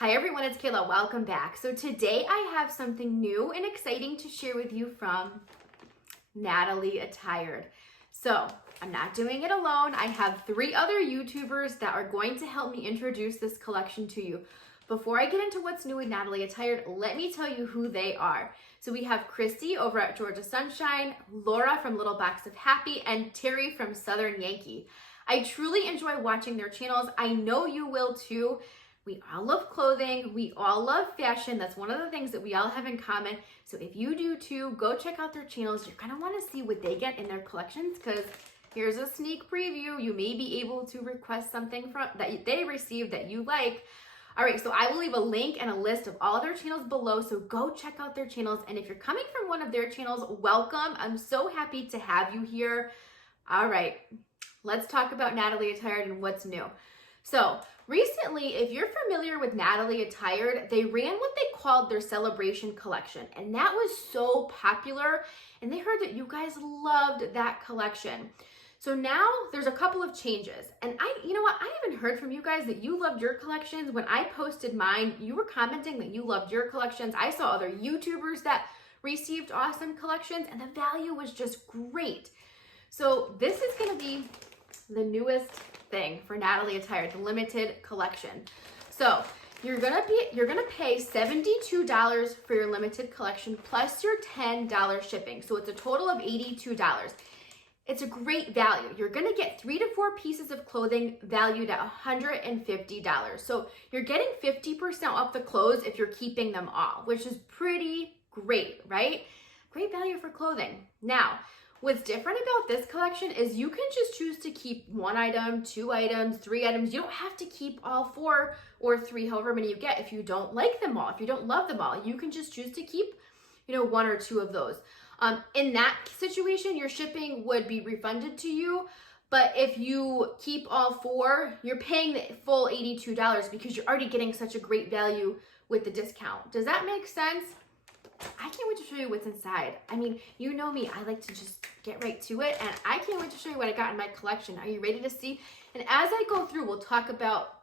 Hi everyone, it's Kayla. Welcome back. So today I have something new and exciting to share with you from Natalie Attired. So I'm not doing it alone. I have 3 other YouTubers that are going to help me introduce this collection to you. Before I get into what's new with Natalie Attired, let me tell you who they are. So we have Christy over at Georgia Sunshine, Laura from Little Box of Happy, and Terry from Southern Yankee. I truly enjoy watching their channels. I know you will too. We all love clothing. We all love fashion. That's one of the things that we all have in common. So if you do too, go check out their channels. You're going to want to see what they get in their collections because here's a sneak preview. You may be able to request something from that they received that you like. All right, so I will leave a link and a list of all of their channels below. So go check out their channels. And if you're coming from one of their channels, welcome. I'm so happy to have you here. All right, let's talk about Natalie Attired and what's new. So recently, if you're familiar with Natalie Attired, they ran what they called their celebration collection. And that was so popular. And they heard that you guys loved that collection. So now there's a couple of changes. And you know what? I haven't heard from you guys that you loved your collections. When I posted mine, you were commenting that you loved your collections. I saw other YouTubers that received awesome collections and the value was just great. So this is going to be the newest thing for Natalie Attired, the limited collection. So you're gonna pay $72 for your limited collection plus your $10 shipping. So it's a total of $82. It's a great value. You're gonna get 3 to 4 pieces of clothing valued at $150. So you're getting 50% off the clothes if you're keeping them all, which is pretty great, right? Great value for clothing. Now, what's different about this collection is you can just choose to keep 1 item, 2 items, 3 items. You don't have to keep all 4 or 3, however many you get. If you don't like them all, if you don't love them all, you can just choose to keep, 1 or 2 of those. In that situation, your shipping would be refunded to you. But if you keep all 4, you're paying the full $82 because you're already getting such a great value with the discount. Does that make sense? I can't wait to show you what's inside. I mean, you know me, I like to just get right to it, and I can't wait to show you what I got in my collection. Are you ready to see? And as I go through, we'll talk about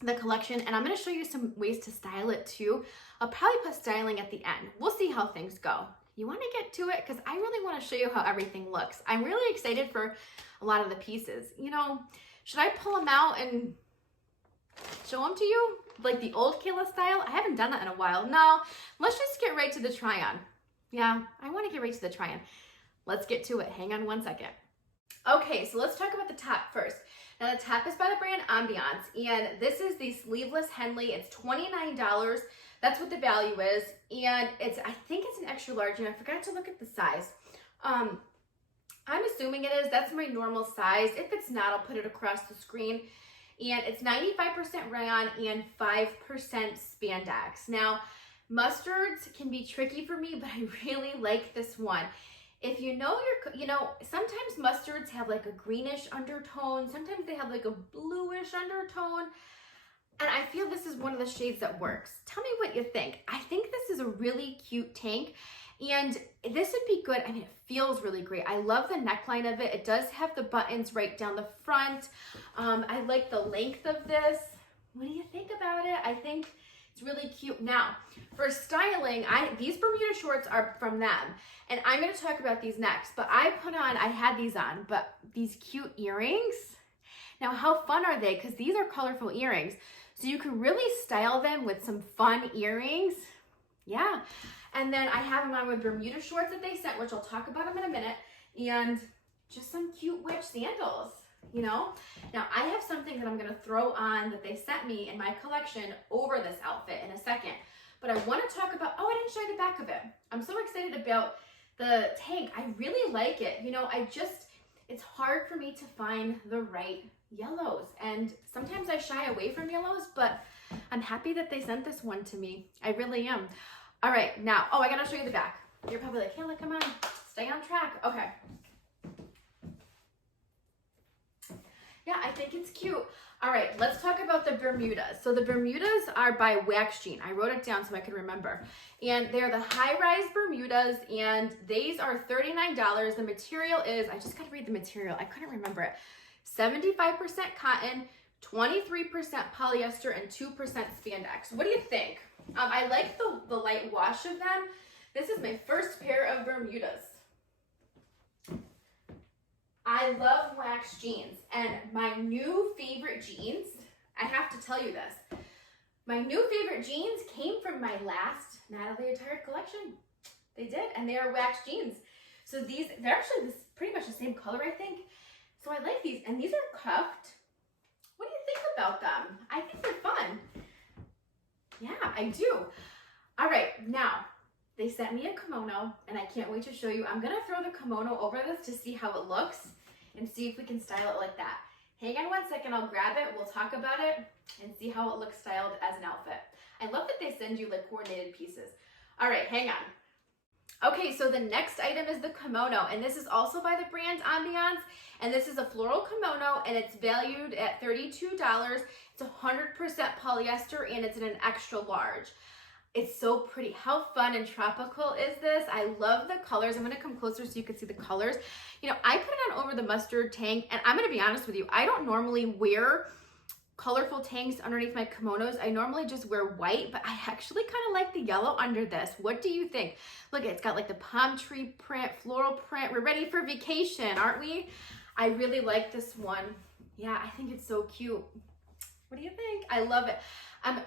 the collection, and I'm going to show you some ways to style it too. I'll probably put styling at the end. We'll see how things go. You want to get to it? Because I really want to show you how everything looks. I'm really excited for a lot of the pieces. Should I pull them out and show them to you? Like the old Kayla style? I haven't done that in a while. No, let's just get right to the try-on. Yeah, I want to get right to the try-on. Let's get to it. Hang on 1 second. Okay, so let's talk about the top first. Now the top is by the brand Ambian, and this is the Sleeveless Henley. It's $29. That's what the value is, and I think it's an extra large, and I forgot to look at the size. I'm assuming it is. That's my normal size. If it's not, I'll put it across the screen. And it's 95% rayon and 5% spandex. Now, mustards can be tricky for me, but I really like this one. If sometimes mustards have like a greenish undertone. Sometimes they have like a bluish undertone. And I feel this is one of the shades that works. Tell me what you think. I think this is a really cute tank. And this would be good. I mean, it feels really great. I love the neckline of it. It does have the buttons right down the front. I like the length of this. What do you think about it? I think it's really cute. Now, for styling, these Bermuda shorts are from them. And I'm going to talk about these next. But I had these on, but these cute earrings. Now, how fun are they? Because these are colorful earrings. So you can really style them with some fun earrings. Yeah. And then I have them on with Bermuda shorts that they sent, which I'll talk about them in a minute, and just some cute witch sandals, Now I have something that I'm going to throw on that they sent me in my collection over this outfit in a second. But I want to talk about, I didn't show you the back of it. I'm so excited about the tank. I really like it. It's hard for me to find the right yellows. And sometimes I shy away from yellows, but I'm happy that they sent this one to me. I really am. All right, now, I gotta show you the back. You're probably like, Kayla, come on, stay on track. Okay. Yeah, I think it's cute. All right, let's talk about the Bermudas. So the Bermudas are by Wax Jean. I wrote it down so I could remember. And they're the high-rise Bermudas, and these are $39. The material is, I just gotta read the material. I couldn't remember it. 75% cotton, 23% polyester and 2% spandex. What do you think? I like the light wash of them. This is my first pair of Bermudas. I love wax jeans, and my new favorite jeans, I have to tell you this, my new favorite jeans came from my last Natalie Attired collection. They did, and they are wax jeans. So they're actually pretty much the same color, I think. So I like these, and these are cuffed. What do you think about them? I think they're fun. Yeah, I do. All right, now, they sent me a kimono, and I can't wait to show you. I'm gonna throw the kimono over this to see how it looks and see if we can style it like that. Hang on one second, I'll grab it, we'll talk about it, and see how it looks styled as an outfit. I love that they send you like coordinated pieces. All right, hang on. Okay, so the next item is the kimono, and this is also by the brand Ambian, and this is a floral kimono, and it's valued at $32. It's 100% polyester, and it's in an extra large. It's so pretty. How fun and tropical is this? I love the colors. I'm going to come closer so you can see the colors. You know, I put it on over the mustard tank, and I'm going to be honest with you, I don't normally wear colorful tanks underneath my kimonos. I normally just wear white, but I actually kind of like the yellow under this. What do you think? Look, it's got like the palm tree print, floral print. We're ready for vacation, aren't we? I really like this one. Yeah, I think it's so cute. What do you think? I love it.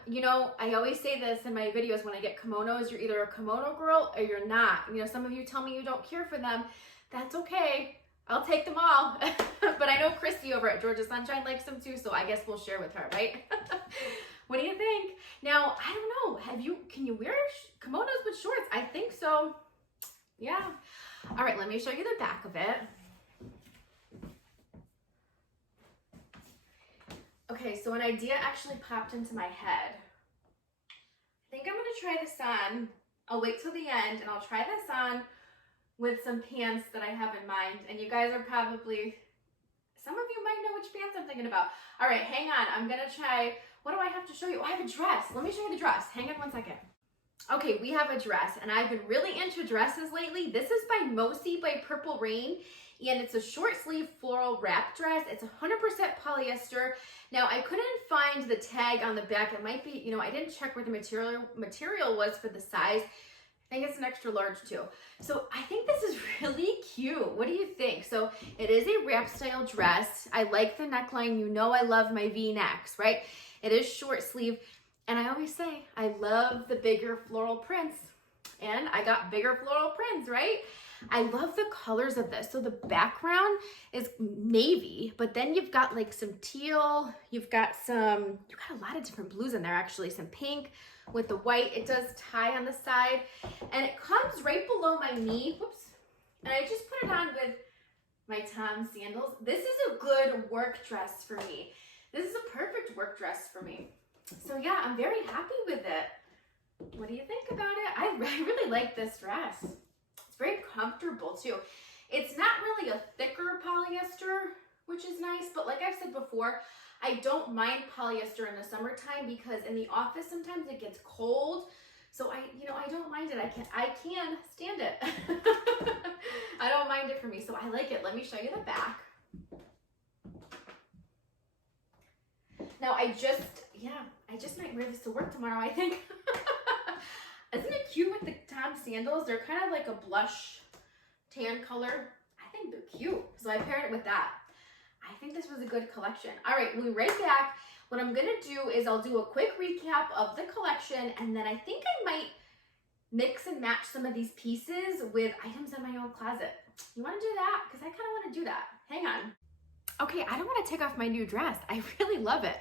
You know, I always say this in my videos when I get kimonos, you're either a kimono girl or you're not. You know, some of you tell me you don't care for them. That's okay. I'll take them all. But I know Christy over at Georgia Sunshine likes them too, so I guess we'll share with her, right? What do you think? Now, I don't know. Can you wear kimonos with shorts? I think so. Yeah. All right, let me show you the back of it. Okay, so an idea actually popped into my head. I think I'm gonna try this on. I'll wait till the end and I'll try this on with some pants that I have in mind. And you guys are probably, some of you might know which pants I'm thinking about. All right, hang on. I'm gonna try, what do I have to show you? Oh, I have a dress. Let me show you the dress. Hang on one second. Okay, we have a dress, and I've been really into dresses lately. This is by Moci by Purple Rain, and it's a short sleeve floral wrap dress. It's 100% polyester. Now, I couldn't find the tag on the back. It might be, you know, I didn't check where the material was for the size. I think it's an extra large too. So I think this is really cute. What do you think? So it is a wrap style dress. I like the neckline. You know I love my V-necks, right? It is short sleeve. And I always say, I love the bigger floral prints. And I got bigger floral prints, right? I love the colors of this. So the background is navy, but then you've got like some teal, you've got a lot of different blues in there actually, some pink with the white. It does tie on the side, and it comes right below my knee. Whoops. And I just put it on with my Tom sandals. This is a good work dress for me. This is a perfect work dress for me. So yeah, I'm very happy with it. What do you think about it? I really like this dress. It's very comfortable too. It's not really a thicker polyester, which is nice, but like I've said before, I don't mind polyester in the summertime because in the office sometimes it gets cold. So I don't mind it. I can stand it. I don't mind it for me, so I like it. Let me show you the back. Now I just might wear this to work tomorrow, I think. Isn't it cute with the Tom sandals? They're kind of like a blush tan color. I think they're cute. So I paired it with that. I think this was a good collection. All right, we'll be right back. What I'm gonna do is I'll do a quick recap of the collection, and then I think I might mix and match some of these pieces with items in my own closet. You wanna do that? Because I kind of wanna do that. Hang on. Okay, I don't wanna take off my new dress. I really love it.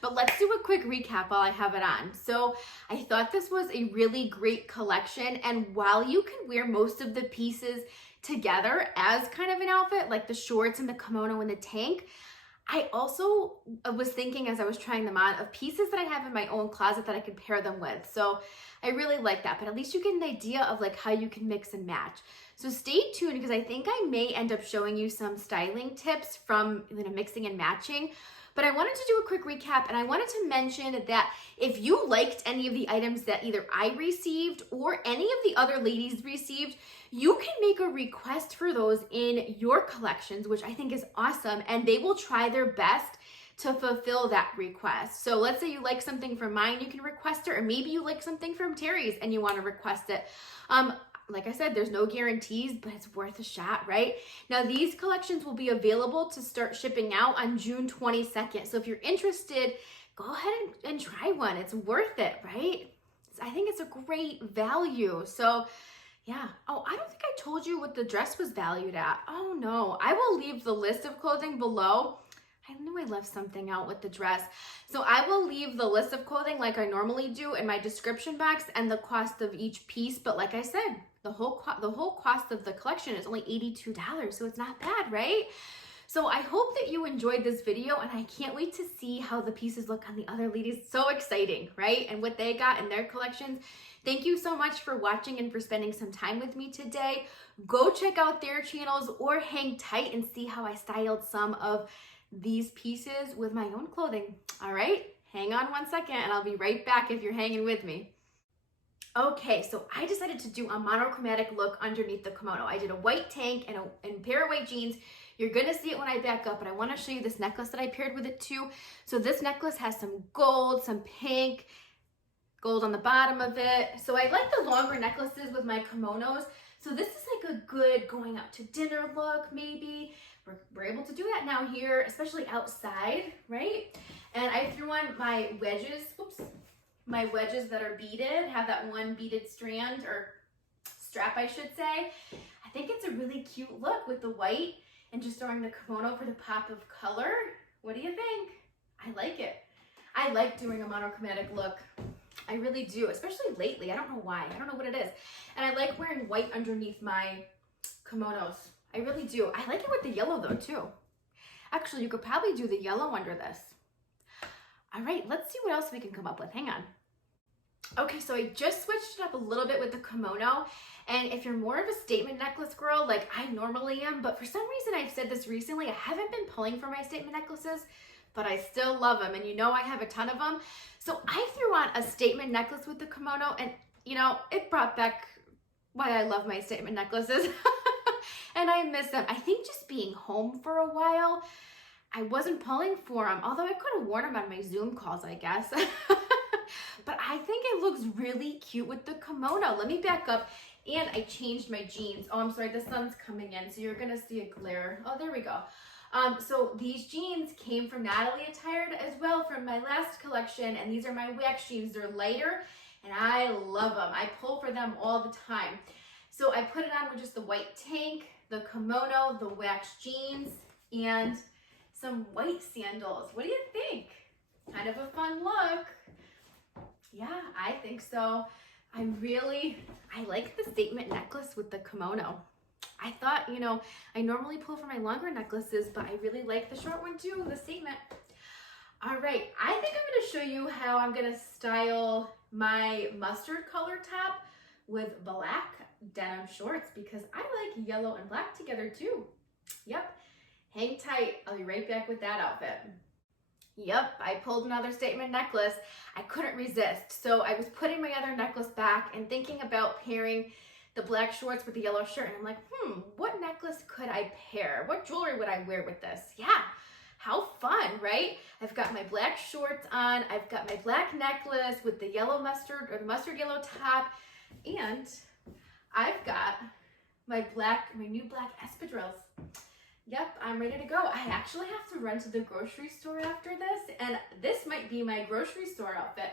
But let's do a quick recap while I have it on. So I thought this was a really great collection, and while you can wear most of the pieces together as kind of an outfit, like the shorts and the kimono and the tank, I also was thinking as I was trying them on of pieces that I have in my own closet that I could pair them with. So I really like that, but at least you get an idea of like how you can mix and match. So stay tuned because I think I may end up showing you some styling tips from mixing and matching. But I wanted to do a quick recap, and I wanted to mention that if you liked any of the items that either I received or any of the other ladies received, you can make a request for those in your collections, which I think is awesome, and they will try their best to fulfill that request. So let's say you like something from mine, you can request it, or maybe you like something from Terry's and you want to request it. Like I said, there's no guarantees, but it's worth a shot, right? Now, these collections will be available to start shipping out on June 22nd. So if you're interested, go ahead and try one. It's worth it, right? I think it's a great value. So yeah. Oh, I don't think I told you what the dress was valued at. Oh no, I will leave the list of clothing below. I knew I left something out with the dress. So I will leave the list of clothing like I normally do in my description box and the cost of each piece. But like I said, the whole cost of the collection is only $82. So it's not bad, right? So I hope that you enjoyed this video, and I can't wait to see how the pieces look on the other ladies. So exciting, right? And what they got in their collections. Thank you so much for watching and for spending some time with me today. Go check out their channels or hang tight and see how I styled some of these pieces with my own clothing. All right, hang on one second and I'll be right back if you're hanging with me. Okay, so I decided to do a monochromatic look underneath the kimono. I did a white tank and a pair of white jeans. You're gonna see it when I back up, but I wanna show you this necklace that I paired with it too. So this necklace has some gold, some pink, gold on the bottom of it. So I like the longer necklaces with my kimonos. So this is like a good going out to dinner look, maybe. We're able to do that now here, especially outside, right? And I threw on my wedges, my wedges that are beaded, have that one beaded strand or strap, I should say. I think it's a really cute look with the white and just throwing the kimono for the pop of color. What do you think? I like it. I like doing a monochromatic look. I really do, especially lately. I don't know why. I don't know what it is. And I like wearing white underneath my kimonos. I really do. I like it with the yellow though too. Actually, you could probably do the yellow under this. All right, let's see what else we can come up with. Hang on. Okay, so I just switched it up a little bit with the kimono. And if you're more of a statement necklace girl, like I normally am, but for some reason I've said this recently, I haven't been pulling for my statement necklaces, but I still love them. And you know I have a ton of them. So I threw on a statement necklace with the kimono, and you know, it brought back why I love my statement necklaces. And I miss them. I think just being home for a while, I wasn't pulling for them, although I could have worn them on my Zoom calls, I guess. But I think it looks really cute with the kimono. Let me back up. And I changed my jeans. Oh, I'm sorry, the sun's coming in, so you're gonna see a glare. Oh, there we go. So these jeans came from Natalie Attired as well from my last collection, and these are my wax jeans. They're lighter, and I love them. I pull for them all the time. So I put it on with just the white tank, the kimono, the wax jeans, and some white sandals. What do you think? Kind of a fun look. Yeah, I think so. I like the statement necklace with the kimono. I thought, you know, I normally pull for my longer necklaces, but I really like the short one too, the statement. All right, I think I'm gonna show you how I'm gonna style my mustard color top with black denim shorts because I like yellow and black together too. Yep, hang tight. I'll be right back with that outfit. Yep, I pulled another statement necklace. I couldn't resist. So I was putting my other necklace back and thinking about pairing the black shorts with the yellow shirt. And I'm like, what necklace could I pair? What jewelry would I wear with this? Yeah, how fun, right? I've got my black shorts on. I've got my black necklace with the yellow mustard or the mustard yellow top. And I've got my new black espadrilles. Yep, I'm ready to go. I actually have to run to the grocery store after this, and this might be my grocery store outfit.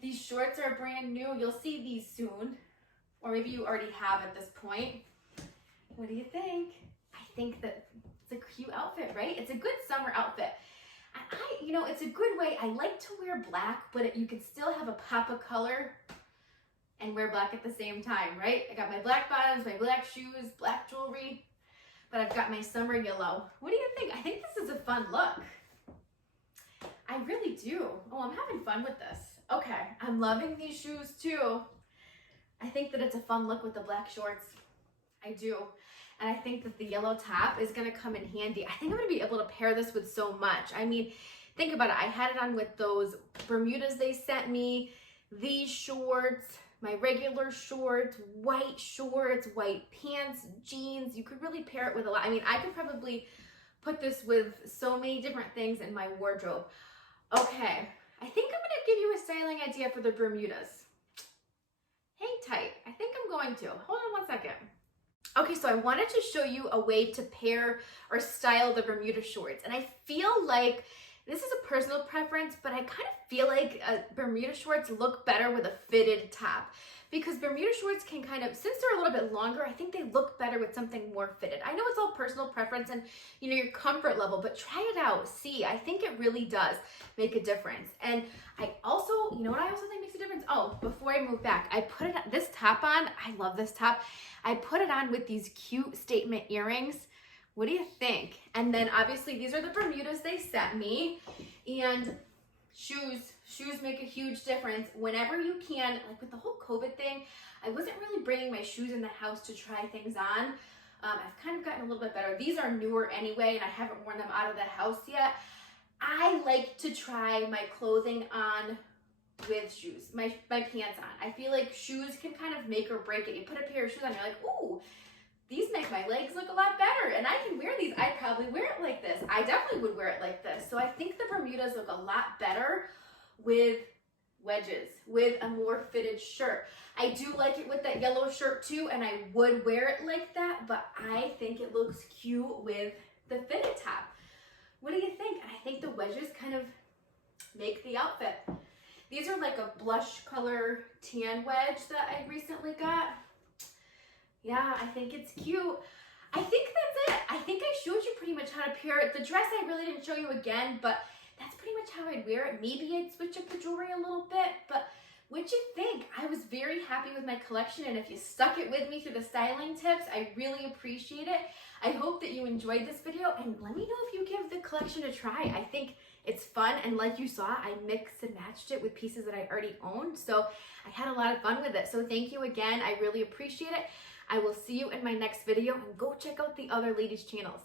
These shorts are brand new. You'll see these soon, or maybe you already have at this point. What do you think? I think that it's a cute outfit, right? It's a good summer outfit. You know, it's a good way. I like to wear black, but you can still have a pop of color and wear black at the same time, right? I got my black bottoms, my black shoes, black jewelry, but I've got my summer yellow. What do you think? I think this is a fun look. I really do. Oh, I'm having fun with this. Okay, I'm loving these shoes too. I think that it's a fun look with the black shorts. I do. And I think that the yellow top is gonna come in handy. I think I'm gonna be able to pair this with so much. I mean, think about it. I had it on with those Bermudas they sent me, these shorts, my regular shorts, white pants, jeans. You could really pair it with a lot. I mean, I could probably put this with so many different things in my wardrobe. Okay, I think I'm gonna give you a styling idea for the Bermudas. Hang tight, I think I'm going to. Hold on one second. Okay, so I wanted to show you a way to pair or style the Bermuda shorts. And I feel like, this is a personal preference, but I kind of feel like Bermuda shorts look better with a fitted top. Because Bermuda shorts can kind of, since they're a little bit longer, I think they look better with something more fitted. I know it's all personal preference and your comfort level, but try it out, see. I think it really does make a difference. And I also, what I also think makes a difference? Oh, before I move back, I put this top on. I love this top. I put it on with these cute statement earrings. What do you think? And then obviously these are the Bermudas they sent me. And shoes make a huge difference whenever you can. Like with the whole COVID thing, I wasn't really bringing my shoes in the house to try things on. I've kind of gotten a little bit better. These are newer anyway, and I haven't worn them out of the house yet. I like to try my clothing on with shoes, my pants on. I feel like shoes can kind of make or break it. You put a pair of shoes on, you're like, ooh, these make my legs look a lot better, and I can wear these. I'd probably wear it like this. I definitely would wear it like this. So I think the Bermudas look a lot better with wedges, with a more fitted shirt. I do like it with that yellow shirt too, and I would wear it like that, but I think it looks cute with the fitted top. What do you think? I think the wedges kind of make the outfit. These are like a blush color tan wedge that I recently got. Yeah, I think it's cute. I think that's it. I think I showed you pretty much how to pair it. The dress I really didn't show you again, but that's pretty much how I'd wear it. Maybe I'd switch up the jewelry a little bit, but what'd you think? I was very happy with my collection, and if you stuck it with me through the styling tips, I really appreciate it. I hope that you enjoyed this video, and let me know if you give the collection a try. I think it's fun, and like you saw, I mixed and matched it with pieces that I already owned, so I had a lot of fun with it. So thank you again. I really appreciate it. I will see you in my next video, and go check out the other ladies' channels.